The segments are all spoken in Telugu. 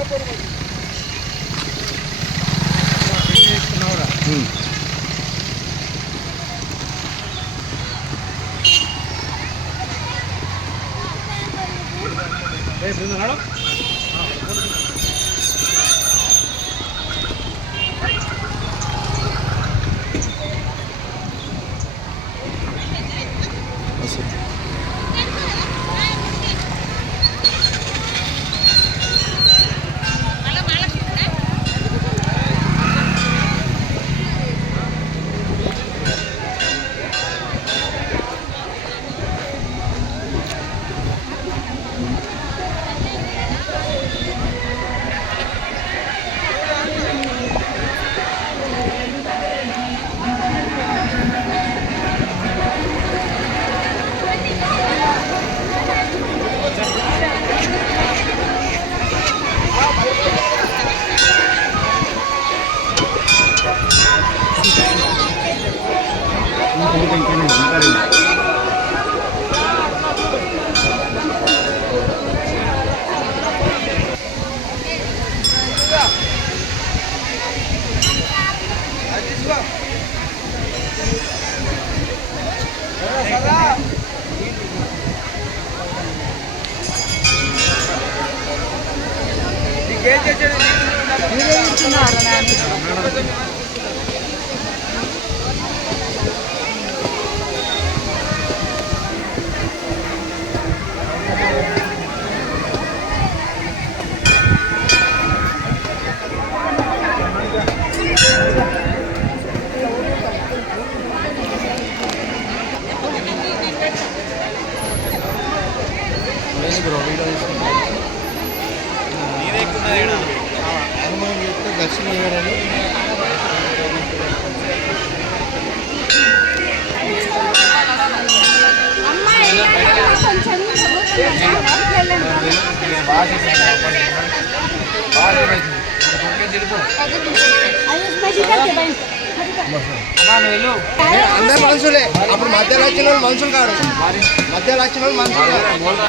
응. 동생께는 이달입니다. 이게 제대로 되는 거나 దర్శనం చేయడానికి అందరు మనుషులే. అప్పుడు మధ్యలో వచ్చిన వాళ్ళు మనుషులు కాదు. మధ్యలో వచ్చిన వాళ్ళు మనుషులు కాదు.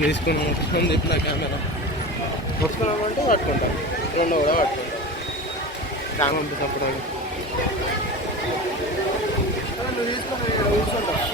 తీసుకున్నాం వస్తుంది నా కెమెరా వస్తున్నామంటే పట్టుకుంటాం. రెండు కూడా పట్టుకుంటాం. దాని పంపించినప్పుడు అది. నువ్వు తీసుకొని కూర్చుంటావు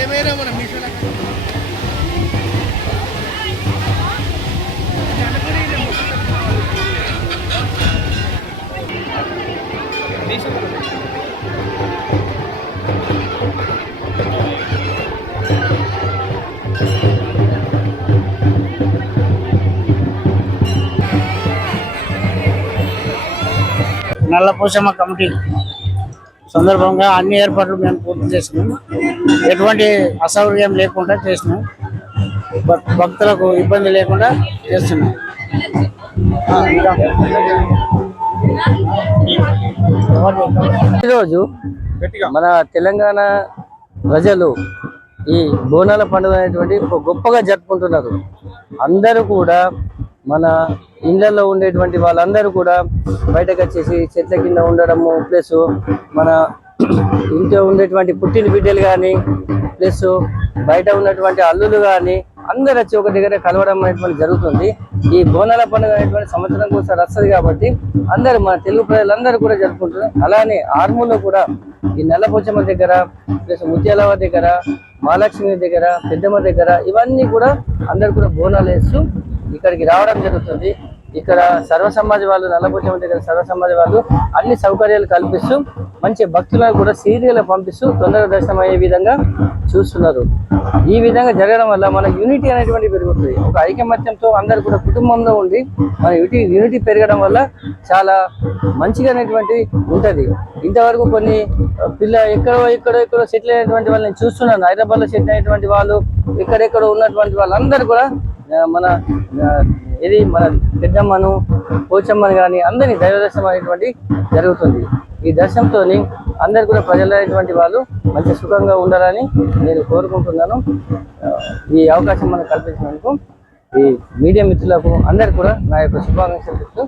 ఏమైనా మన మిషన్ నల్లపోసమ్మ కమిటీ సందర్భంగా అన్ని ఏర్పాట్లు మేము పూర్తి చేసినాం ఎటువంటి అసౌకర్యం లేకుండా చేసినాం భక్తులకు ఇబ్బంది లేకుండా చేస్తున్నాం ప్రతిరోజు ఈరోజు మన తెలంగాణ ప్రజలు ఈ బోనాల పండుగ అనేటువంటి గొప్పగా జరుపుకుంటున్నారు. అందరూ కూడా మన ఇళ్ళలో ఉండేటువంటి వాళ్ళందరూ కూడా బయటకు వచ్చేసి చెట్ల కింద ఉండడము ప్లస్ మన ఇంట్లో ఉండేటువంటి పుట్టిన బిడ్డలు కానీ ప్లస్ బయట ఉన్నటువంటి అల్లులు కానీ అందరు వచ్చి ఒక దగ్గర కలవడం అనేటువంటి జరుగుతుంది. ఈ బోనాల పండుగ అనేటువంటి సంవత్సరం కోసం వస్తుంది కాబట్టి అందరూ మన తెలుగు ప్రజలందరూ కూడా జరుపుకుంటున్నారు. అలానే ఆర్మూర్లో కూడా ఈ నల్లపోచమ్మ దగ్గర ప్లస్ ముత్యాలవ దగ్గర మహాలక్ష్మి దగ్గర పెద్దమ్మ దగ్గర ఇవన్నీ కూడా అందరు కూడా బోనాలు వేస్తూ ఇక్కడికి రావడం జరుగుతుంది. ఇక్కడ సర్వ సమాజ వాళ్ళు నల్లపోచమ్మ దగ్గర సర్వ సమాజ వాళ్ళు అన్ని సౌకర్యాలు కల్పిస్తూ మంచి భక్తులను కూడా సీరియల్ పంపిస్తూ తొందరగా దర్శనం అయ్యే విధంగా చూస్తున్నారు. ఈ విధంగా జరగడం వల్ల మన యూనిటీ అనేటువంటి పెరుగుతుంది. ఒక ఐకమత్యంతో అందరు కూడా కుటుంబంలో ఉండి మన యూనిటీ యూనిటీ పెరగడం వల్ల చాలా మంచిగా అనేటువంటి ఉంటుంది. ఇంతవరకు కొన్ని పిల్ల ఎక్కడో ఎక్కడో ఎక్కడో సెటిల్ అయినటువంటి వాళ్ళని చూస్తున్నాను. హైదరాబాద్లో సెటిల్ అయినటువంటి వాళ్ళు ఎక్కడెక్కడో ఉన్నటువంటి వాళ్ళందరూ కూడా మన ఇది మన పెద్దమ్మను పోచమ్మను కానీ అందరినీ దైవ దర్శనం అనేటువంటి జరుగుతుంది. ఈ దర్శనంతో అందరు కూడా ప్రజలైనటువంటి వాళ్ళు మంచి సుఖంగా ఉండాలని నేను కోరుకుంటున్నాను. ఈ అవకాశం మనకు కల్పించినందుకు ఈ మీడియా మిత్రులకు అందరు కూడా నా యొక్క శుభాకాంక్షలు చెప్తూ